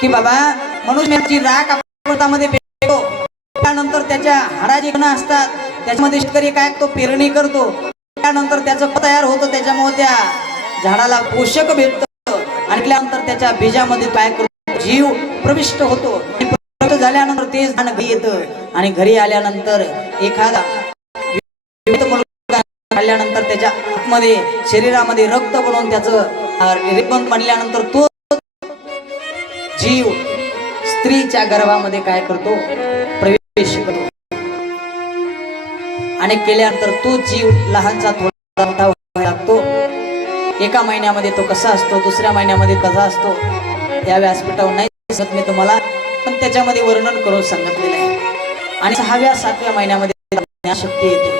की बाबा मनुष्याची राख पोटामध्ये पेटतो, त्यानंतर त्याच्या हाडाची कणं असतात, त्याच्यामध्ये शेतकरी काय तो पेरणी करतो, त्यानंतर त्याचं तयार होतं, त्याच्यामुळे त्या झाडाला पोषक भेटतं आणि त्यानंतर त्याच्या बीजामध्ये काय करतो जीव प्रविष्ट होतो. प्रविष्ट झाल्यानंतर तेच झाड घरी येतं आणि घरी आल्यानंतर एखादा खाल्ल्यानंतर त्याच्या आतमध्ये शरीरामध्ये रक्त बनवून त्याचं रिबन बनल्यानंतर तो जीव स्त्रीच्या गर्भामध्ये काय करतो प्रवेश करतो आणि केल्यानंतर तो जीव लहानचा थोडा मोठा व्हायला लागतो. एका महिन्यामध्ये तो कसा असतो, दुसऱ्या महिन्यामध्ये कसा असतो, या व्यासपीठावर नाही सांगत मी तुम्हाला, पण त्याच्यामध्ये वर्णन करून सांगितलेलं आहे. आणि 6व्या 7व्या महिन्यामध्ये ज्ञानशक्ती येते,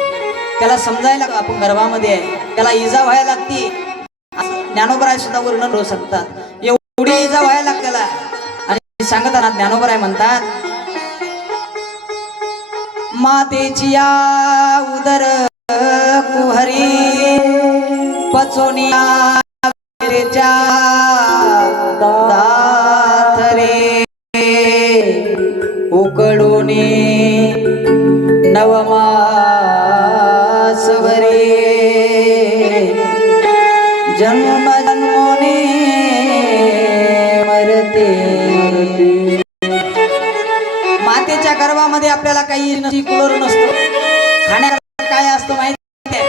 त्याला समजायला आपण गर्भामध्ये आहे, त्याला इजा व्हायला लागते. ज्ञानोबराय सुद्धा वर्णन करू शकतात, एवढी इजा व्हायला लागते त्याला. आणि सांगताना ज्ञानोबराय म्हणतात, मातेची या उदर कुहरी पचोनिया दाथरे उकडूने नवमासवरे जन्म जन्मोने मरते. मातेच्या गर्भामध्ये आपल्याला काही नशी कुलर नसतो, खाण्याला काय असतं माहिती आहे,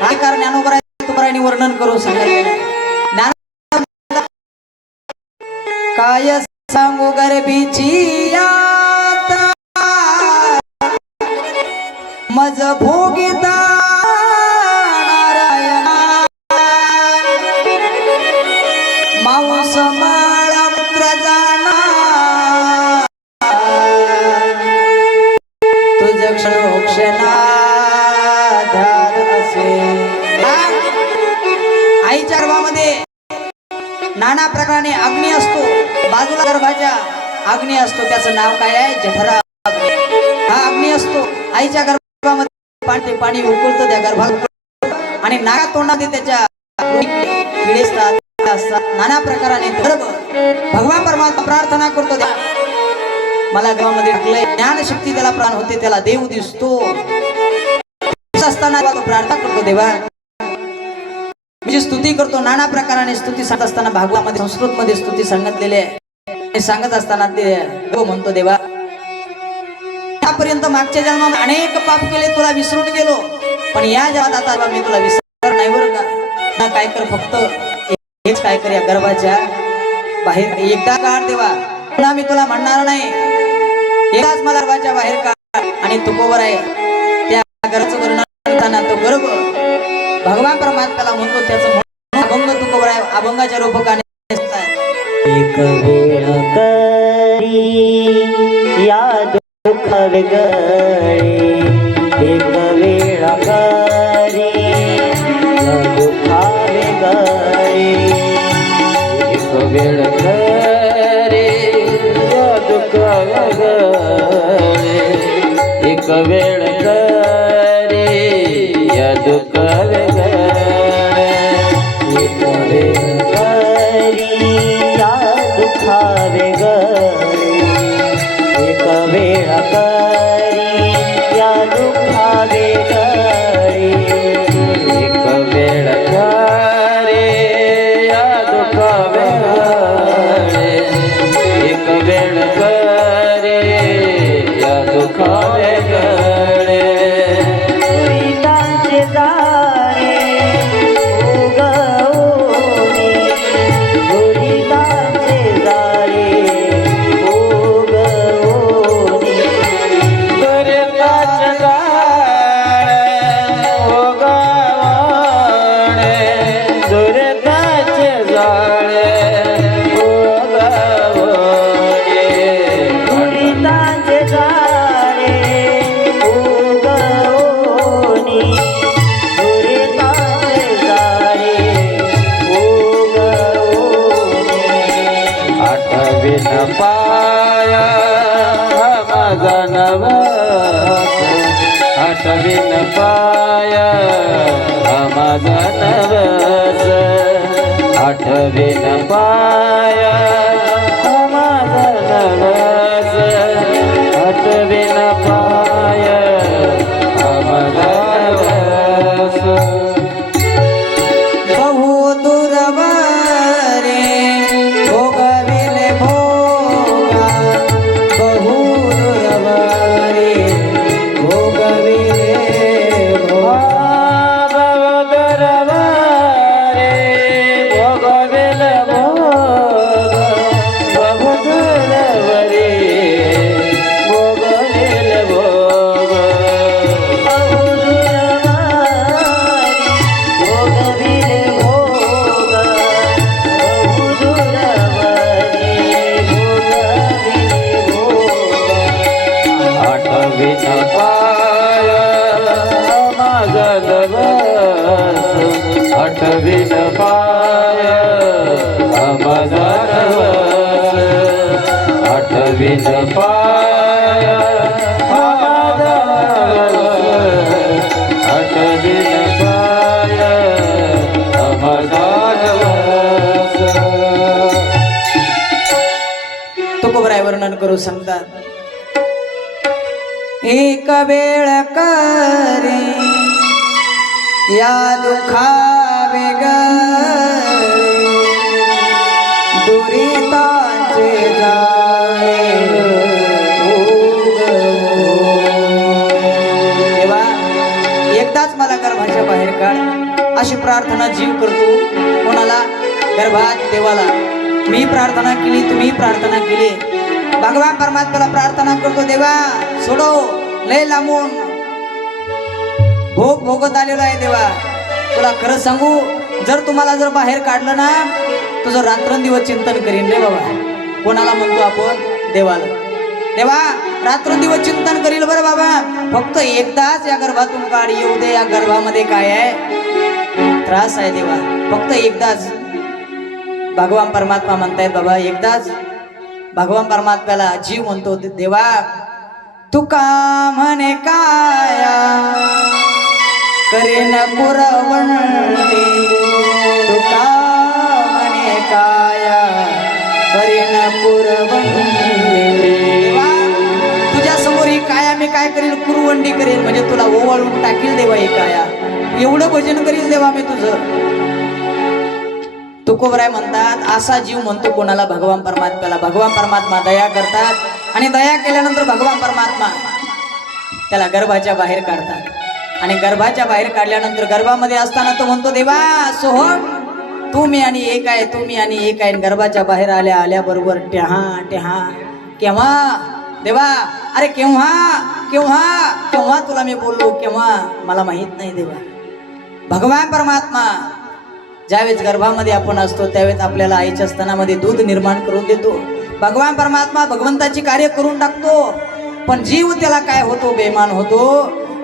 काय कारण ज्ञानोबराय तुकारायांनी वर्णन करून सांगितले. काय सांगू गर्भीची यात्रा मज भोगिता नारायणा माऊस माळा मुत्र जाणा तुझ क्षणोक्षणा ध्यान असे. आईच्या गर्भामध्ये नाना प्रकारे अग्नी असतो, बाजूला गर्भाच्या अग्नी असतो, त्याचं नाव काय आहे जठरा अग्नी. हा अग्नी असतो आईच्या गर्भामध्ये, पाणी पाणी उकळतं त्या गर्भात आणि नाका तोंडामध्ये त्याच्या किडे असतात, नाना प्रकाराने गर्भ भगवान परमात्मा प्रार्थना करतो, मला गर्भामध्ये टाकलंय. ज्ञानशक्ती त्याला प्राण होते, त्याला देव दिसतो असताना प्रार्थना करतो, देवा म्हणजे स्तुती करतो. नाना प्रकाराने स्तुती सांगत असताना भागवतामध्ये संस्कृत मध्ये स्तुती सांगितलेली आहे. सांगत असताना ते म्हणतो, देवा आतापर्यंत मागच्या जन्मात अनेक पाप केले, तुला विसरून गेलो, पण या जन्मात आता मी तुला विसरणार नाही बरं का. काय कर, फक्त हेच काय कर, या गर्भाच्या बाहेर एकदा काढ देवा, पुन्हा मी तुला म्हणणार नाही, एकदाच मला गर्भाच्या बाहेर काढ. आणि तुकोबर आहे त्या गर्भाचं वर्णन करताना तो गर्भ भगवान परमात्म्याला म्हणतो, त्याचं अभंग तुकोबर आहे, अभंगाच्या रूपकाने. एक वेळ करी या दुःख वेगळे, एक वेळ करी या दुःख वेगळे, एक वेळ करी या दुःख वेगळे, एक वेळ करी या दुःख वेगळे, एक वेळ करी या दुःख वेगळे, एक वेळ करी या दुःख वेगळे, एक वेळ करी या दुःख वेगळे, एक वेळ करी या दुःख वेगळे. तुरीतांचे दारे उगवणे, तुरीतांचे दारे उगवणे, तुरीतांचे दारे उगवणे, तुरीतांचे दारे उगवणे, तुरीतांचे दारे उगवणे, तुरीतांचे दारे उगवणे. आठवीन पाय माझा नवस, आठवीन पाय माझा नवस, आठवीन पाय माझा माझा नवस आठवीन पाय हा माझा नवस आठवीन पाय हा माझा नवस. तुकोबराय वर्णन करू सांगतात. एक वेळ करे या दुखा वेगळे दुरितांचे जाळे देवा एकदाच मला गर्भाच्या बाहेर काढ अशी प्रार्थना जीव करतो. कोणाला? गर्भात देवाला. मी प्रार्थना केली, तुम्ही प्रार्थना केली, भगवान परमात्म्याला प्रार्थना करतो. देवा सोडो, लय लांबून भोग भोगत आलेला आहे. देवा तुला खरं सांगू, जर तुम्हाला जर बाहेर काढलं ना, तुझं रात्रंदिवस चिंतन करीन रे बाबा. कोणाला म्हणतो आपण? देवाला. देवा रात्रंदिवस चिंतन करील बरं बाबा, फक्त एकदाच या गर्भातून काढ येऊ दे. या गर्भामध्ये काय आहे? त्रास आहे देवा, फक्त एकदाच. भगवान परमात्मा म्हणतायत बाबा एकदाच. भगवान परमात्म्याला जीव म्हणतो देवा तुका म्हणे काया करेन पुरवंडी, तुका म्हणे काया करेन पुरवंडी. देवा तुझ्या समोर ही काया मी काय करील? पुरवंडी करेल, म्हणजे तुला ओवाळून टाकील देवा. ही काया एवढं भजन करील देवा मी तुझं. तुकोबराय म्हणतात असा जीव म्हणतो कोणाला? भगवान परमात्म्याला. भगवान परमात्मा दया करतात आणि दया केल्यानंतर भगवान परमात्मा त्याला गर्भाच्या बाहेर काढतात. आणि गर्भाच्या बाहेर काढल्यानंतर गर्भामध्ये असताना तो म्हणतो देवा सोहम तू मी आणि एक आहे, तू मी आणि एक आहे. गर्भाच्या बाहेर आल्या बरोबर टेहा टेहा. केव्हा देवा? अरे केव्हा केव्हा केव्हा तुला मी बोललो? केव्हा? मला माहित नाही देवा. भगवान परमात्मा ज्यावेळेस गर्भामध्ये आपण असतो त्यावेळेस आपल्याला आईच्या स्तनामध्ये दूध निर्माण करून देतो. भगवान परमात्मा भगवंताची कार्य करून टाकतो, पण जीव त्याला काय होतो? बेमान होतो.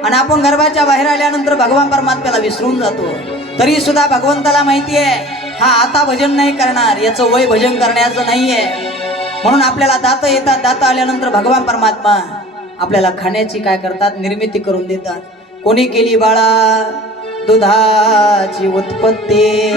आणि आपण गर्भाच्या बाहेर आल्यानंतर भगवान परमात्म्याला विसरून जातो. तरी सुद्धा भगवंताला माहिती आहे हा आता भजन नाही करणार, याचं वय भजन करण्याचं नाहीये. म्हणून आपल्याला दात येतात. दात आल्यानंतर भगवान परमात्मा आपल्याला खाण्याची काय करतात? निर्मिती करून देतात. कोणी केली बाळा दुधाची उत्पत्ती,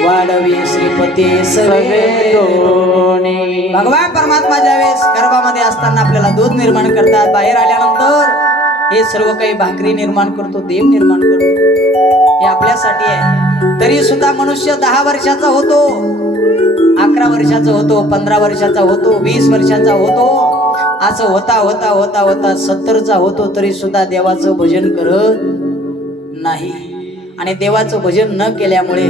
वाढवी श्रीपती सवे दोन्ही. भगवान परमात्मा ज्यावेळेस गर्भामध्ये असताना आपल्याला दूध निर्माण करतात, बाहेर आल्यानंतर हे सर्व काही भाकरी निर्माण करतो, देव निर्माण करतो. हे आपल्यासाठी आहे. तरी सुद्धा मनुष्य 10 वर्षाचा होतो, 11 वर्षाचा होतो, 15 वर्षाचा होतो, 20 वर्षाचा होतो. असं होता होता होता होता 70चा होतो, तरी सुद्धा देवाचं भजन करत नाही. आणि देवाचं भजन न केल्यामुळे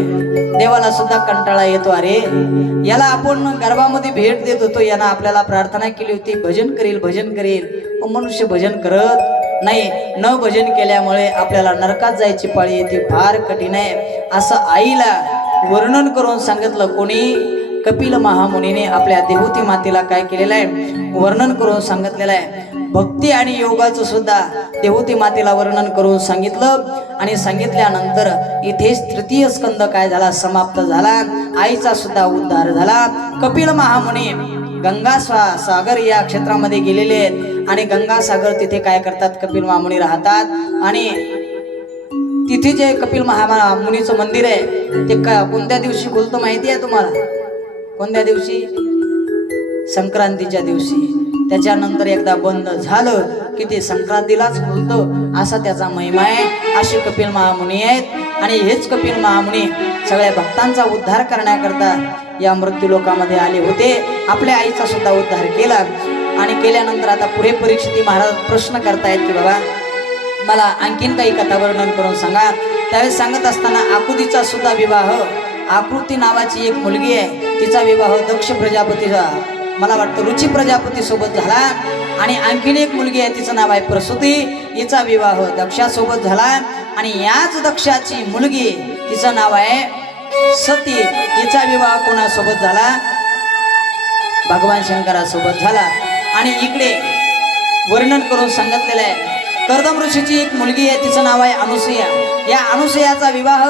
देवाला सुद्धा कंटाळा येतो. अरे याला आपण गर्भामध्ये भेट देत होतो, यानं आपल्याला प्रार्थना केली होती भजन करेल भजन करेल, पण मनुष्य भजन करत नाही. न भजन केल्यामुळे आपल्याला नरकात जायची पाळी येते. फार कठीण आहे असं आईला वर्णन करून सांगितलं कोणी? कपिल महामुनीने आपल्या देवहूती मातेला काय केलेलं आहे? वर्णन करून सांगितलेलं आहे. भक्ती आणि योगाचं सुद्धा देवहूती मातेला वर्णन करून सांगितलं. आणि सांगितल्यानंतर इथेच तृतीय स्कंद काय झाला? समाप्त झाला. आईचा सुद्धा उद्धार झाला. कपिल महामुनी गंगा सागर या क्षेत्रामध्ये गेलेले आहेत. आणि गंगा सागर तिथे काय करतात? कपिल महामुनी राहतात. आणि तिथे जे कपिल महामुनीचं मंदिर आहे ते कोणत्या दिवशी खुलतं माहिती आहे तुम्हाला? कोणत्या दिवशी? संक्रांतीच्या दिवशी. त्याच्यानंतर एकदा बंद झालं की ते संक्रांतीलाच खुलतं, असा त्याचा महिमा आहे. असे कपिल महामुनी आहेत. आणि हेच कपिल महामुनी सगळ्या भक्तांचा उद्धार करण्याकरता या मृत्यू लोकामध्ये आले होते. आपल्या आईचा सुद्धा उद्धार केला. आणि केल्यानंतर आता पुढे परीक्षित महाराज प्रश्न करतायत की बाबा मला आणखीन काही कथा वर्णन करून सांगा. त्यावेळेस सांगत असताना आकृतीचा सुद्धा विवाह, आकृती नावाची एक मुलगी आहे, तिचा विवाह दक्ष प्रजापतीचा, मला वाटतं रुची प्रजापती सोबत झाला. आणि आणखीन एक मुलगी आहे तिचं नाव आहे प्रसूती, हिचा विवाह दक्षासोबत झाला. आणि याच दक्षाची मुलगी तिचं नाव आहे सती, हिचा विवाह कोणासोबत झाला? भगवान शंकरासोबत झाला. आणि इकडे वर्णन करून सांगितलेलं आहे कर्दम ऋषीची एक मुलगी आहे तिचं नाव आहे अनुसूया. या अनुसूयाचा विवाह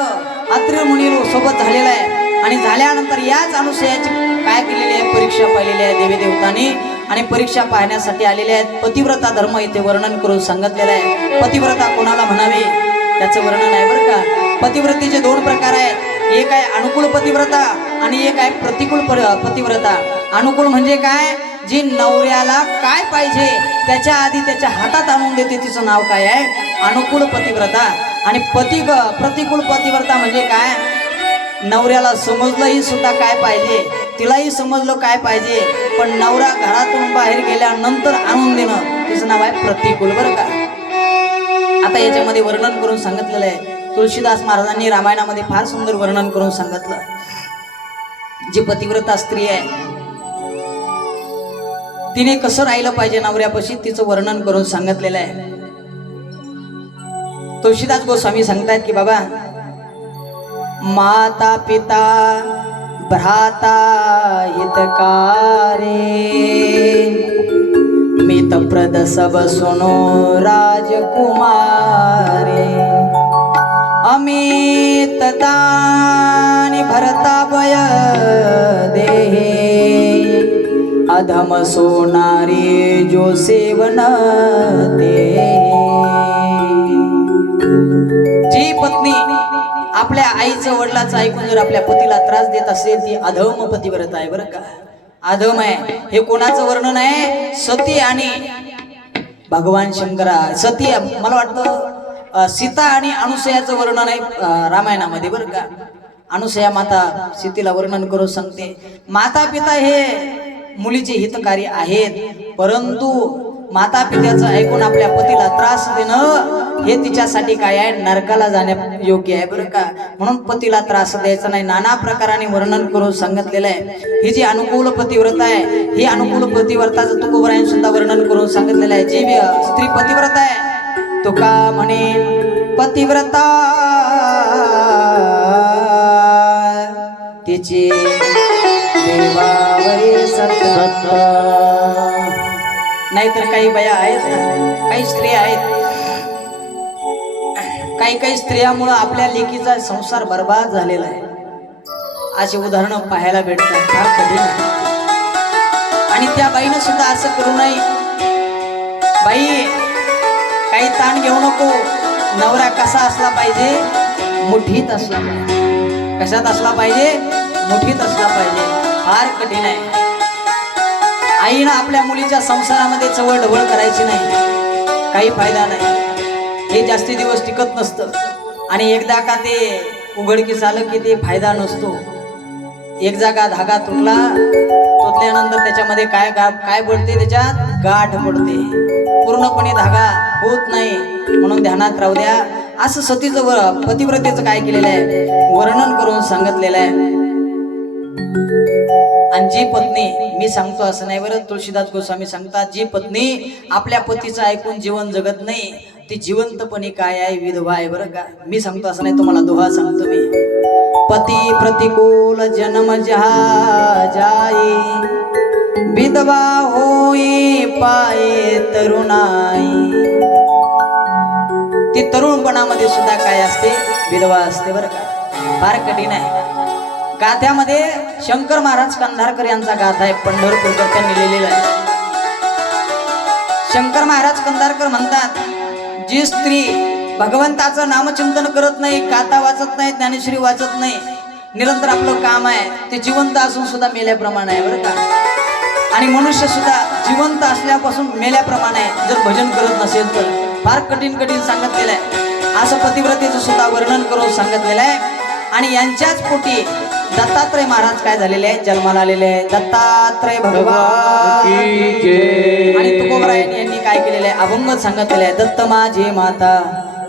अत्रि मुनी सोबत झालेला आहे. आणि झाल्यानंतर याच अनुसयाची काय केलेली आहे, परीक्षा पाहिलेली आहे देवी देवतांनी. आणि परीक्षा पाहण्यासाठी आलेले आहेत. पतिव्रता धर्म इथे वर्णन करून सांगितलेलं आहे. पतिव्रता कोणाला म्हणावे त्याचं वर्णन आहे बरं का. पतिव्रतेचे दोन प्रकार आहेत. एक आहे अनुकूल पतिव्रता आणि एक आहे प्रतिकूल पतिव्रता. अनुकूल म्हणजे काय, जी नवऱ्याला काय पाहिजे त्याच्या आधी त्याच्या हातात आणून देते, तिचं नाव काय आहे, अनुकूल पतिव्रता. आणि प्रतिकूल पतिव्रता म्हणजे काय, नवऱ्याला समजलंही सुद्धा काय पाहिजे, तिलाही समजलं काय पाहिजे, पण नवरा घरातून बाहेर गेल्यानंतर आणून देणं, तिचं नाव आहे प्रतिकूल बरं का. आता याच्यामध्ये वर्णन करून सांगितलेलं आहे. तुळशीदास महाराजांनी रामायणामध्ये फार सुंदर वर्णन करून सांगितलं. जी पतिव्रता स्त्री आहे तिने कसं राहिलं पाहिजे नवऱ्यापाशी, तिचं वर्णन करून सांगितलेलं आहे. तुळशीदास गोस्वामी सांगतायत की बाबा, माता पिता भ्राता हितकारे, मितप्रद सब सुनो राजकुमारे, अमित दानी भरता वय देहे, अधम सोनारी जो सेवन ते. जी पत्नी आपल्या आईचं वडिलाचं ऐकून जर आपल्या पतीला त्रास देत असेल ती अधम पतिव्रता आहे बरं का. अधम आहे. हे कोणाचं वर्णन आहे, सती आणि भगवान शंकरा. सती मला वाटतं सीता आणि अनुसयाचं वर्णन आहे रामायणामध्ये बरं का. अनुसया माता सीतेला वर्णन करून सांगते, माता पिता हे मुलीचे हितकारी आहेत, परंतु माता पित्याचं ऐकून आपल्या पतीला त्रास देणं हे तिच्यासाठी काय आहे, नरकाला जाण्या योग्य आहे बरं का. म्हणून पतीला त्रास द्यायचा नाही. नाना प्रकाराने वर्णन करून सांगितलेलं आहे. ही जी अनुकूल पतिव्रता आहे, ही अनुकूल पतिव्रताचं तुकोबरायांनी सुद्धा वर्णन करून सांगितलेलं आहे. जी स्त्री पतिव्रता आहे, तुका म्हणे पतिव्रता तिची देवावरी सत्ता. नाहीतर काही बाया आहेत ना, काही स्त्रिया आहेत, काही स्त्रियामुळं आपल्या लेकीचा संसार बर्बाद झालेला आहे. अशी उदाहरणं पाहायला भेटतात, फार कठीण आहे. आणि त्या बाईनं सुद्धा असं करू नये. बाई काही ताण घेऊ नको. नवरा कसा असला पाहिजे, मुठीत असला पाहिजे. कशात असला पाहिजे, मुठीत असला पाहिजे. फार कठीण आहे. आईनं आपल्या मुलीच्या संसारामध्ये चवळ ढवळ करायची नाही, काही फायदा नाही. हे जास्ती दिवस टिकत नसतं. आणि एकदा का ते उघडकीस आलं की ते फायदा नसतो. एक जागा धागा तुटल्यानंतर त्याच्यामध्ये काय पडते, त्याच्यात गाठ पडते, पूर्णपणे धागा होत नाही. म्हणून ध्यानात राहू द्या. असं सतीचं पतिव्रतेचं काय केलेलं आहे, वर्णन करून सांगितलेलं आहे. आणि जी पत्नी, मी सांगतो असं नाही बरं, तुळशीदास गोस्वामी सांगतात, जी पत्नी आपल्या पतीचं ऐकून जीवन जगत नाही ती जिवंतपणे काय आहे, विधवा आहे बरं का. मी सांगतो असं नाही, तुम्हाला दोहा सांगतो मी. पती प्रतिकूल जन्म जहा जाई, विधवा होई पाये तरुणाई. ती तरुणपणामध्ये सुद्धा काय असते, विधवा असते बरं का. फार कठीण आहे. गाथ्यामध्ये शंकर महाराज कंधारकर यांचा गाथा आहे, पंढरपूरकर त्यांनी लिहिलेला आहे. शंकर महाराज कंधारकर म्हणतात, जी स्त्री भगवंताचं नामचिंतन करत नाही, गाथा वाचत नाही, ज्ञानेश्वरी वाचत नाही, निरंतर आपलं काम आहे, ते जिवंत असून सुद्धा मेल्याप्रमाणे आहे बरं का. आणि मनुष्य सुद्धा जिवंत असल्यापासून मेल्याप्रमाणे आहे, जर भजन करत नसेल तर. फार कठीण सांगितलेलं आहे. असं पतिव्रतेचं सुद्धा वर्णन करून सांगितलेलं आहे. आणि यांच्याच पोटी दत्तात्रय महाराज काय झालेले आहे, जन्माला आलेले आहे. दत्तात्रय भगवान. आणि तुकोबरायांनी यांनी काय केलेलं आहे, अभंग सांगितलेलं आहे. दत्त माझी माता,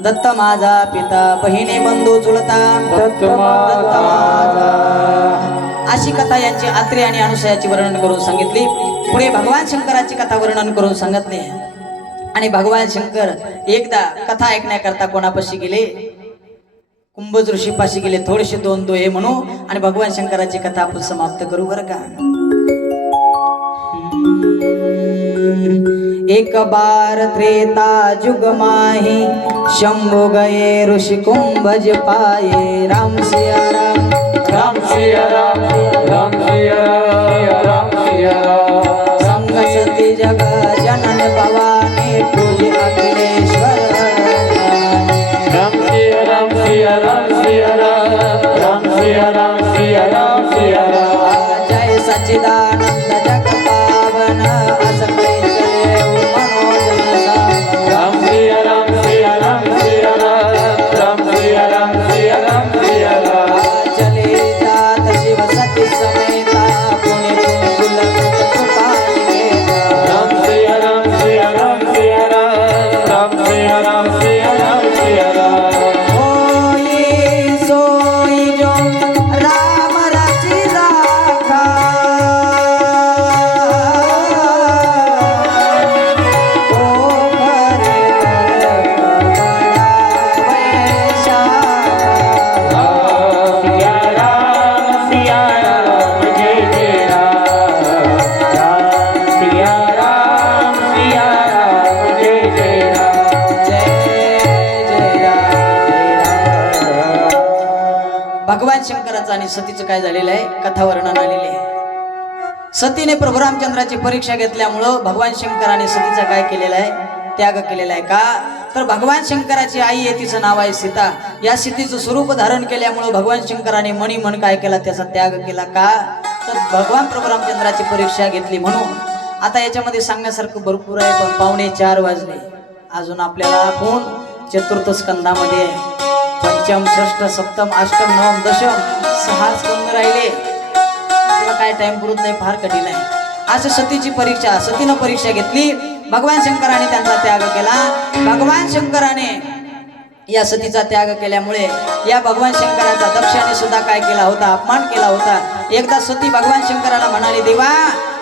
दत्त माझा पिता, बहिणी बंधू चुलता, दत्त माझा. अशी कथा यांची आत्रे आणि अनुसयाची वर्णन करून सांगितली. पुढे भगवान शंकराची कथा वर्णन करून सांगितली. आणि भगवान शंकर एकदा कथा ऐकण्याकरता कोणापाशी गेले, कुंभज ऋषीपाशी गेले. थोडेसे दोन दोहे म्हणू आणि भगवान शंकराची कथा आपण समाप्त करू बरं का. एक बार त्रेता जुग माही, शंभु गए ऋषि कुंभज पाए, राम सिया राम राम सिया राम राम सिया राम सिया राम संग सती जग जनन भवानी तुझी अखिलेश्वर राम सिया राम सिया राम सिया राम सिया राम सिया राम सिया राम जय सच्चिदानंद जग पावन अस चले मनोजन सावन राम सिया राम सिया राम सिया राम सिया राम सिया राम सिया राम चले जात शिव सती समेता पुण्य कुल कृपा निकेता राम सिया राम सिया राम सिया राम सिया राम सिया राम सिया राम होई सोई जो राम रचि राखा ओ करे सिया राम सिया राम जय जय राम सिया राम सिया राम जय जय राम भगवान शंकराचं आणि सतीचं काय झालेलं आहे कथा वर्णन आलेली आहे. सतीने प्रभू रामचंद्राची परीक्षा घेतल्यामुळं भगवान शंकराने सतीचा काय केलेला आहे त्याग केलेला आहे का तर भगवान शंकराची आई आहे तिचं नाव आहे सीता. या सीतेचं स्वरूप धारण केल्यामुळं भगवान शंकराने मणी मन काय केला त्याचा त्याग केला का तर भगवान प्रभू रामचंद्राची परीक्षा घेतली म्हणून. आता याच्यामध्ये सांगण्यासारखं भरपूर आहे पण 3:45 वाजले अजून आपल्याला आपण चतुर्थ स्कंदामध्ये आहे. पंचम षष्ठ सप्तम अष्टम नवम दशम 6 स्कंद राहिले तेव्हा काय टाइम पुरत नाही फार कठीण आहे. असं सतीची परीक्षा सतीनं परीक्षा घेतली भगवान शंकराने त्यांचा त्याग केला. भगवान शंकराने या सतीचा त्याग केल्यामुळे या भगवान शंकराचा दक्षाने सुद्धा काय केला होता अपमान केला होता. एकदा सती भगवान शंकराला म्हणाली देवा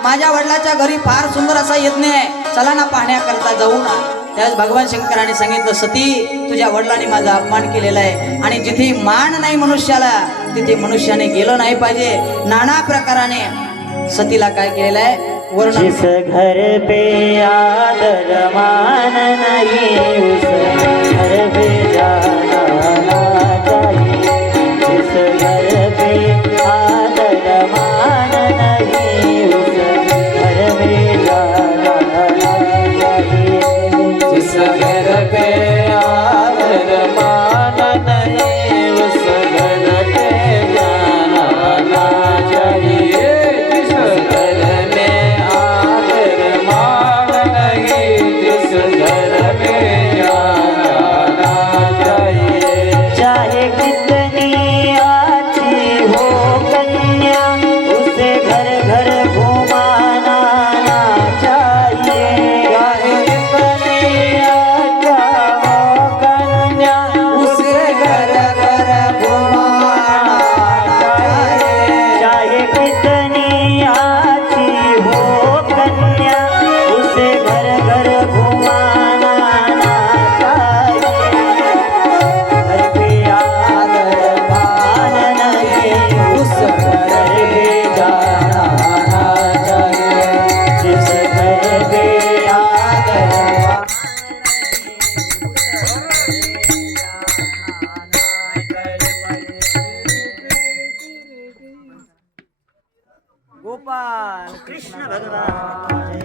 माझ्या वडिलाच्या घरी फार सुंदर असा यज्ञ आहे चला ना पाहण्याकरता जाऊ ना. त्यावेळेस भगवान शंकराने सांगितलं सती तुझ्या वडिलांनी माझा अपमान केलेला आहे आणि जिथे मान नाही मनुष्याला तिथे मनुष्याने गेलं नाही पाहिजे. नाना प्रकाराने सतीला काय केलेलं आहे वर्णन. जिस घर पे आदर मान नहीं उस घर पे जाना ना चाहिए. जिस घर पे आदर मान नहीं उस घर में जाना ना चाहिए. जिस घर पे आदर मान नहीं उस घर पे जाना ना चाहिए. जिस घर में आदर मान नहीं जिस घर में जाना ना चाहिए. चाहे कितनी अच्छी हो कन्या उसे घर घर घुमाना ना चाहिए. चाहे कितनी अच्छा हो कन्या उसे घर घर घुमाना चाहिए. चाहे कितनी अच्छी हो कन्या उसे घर घर घुमाना ना चाहिए. घर पे आदर मान नहीं उस घर पे जाना ना चाहिए. जिस घर पे आदर गोपाल कृष्ण भगवान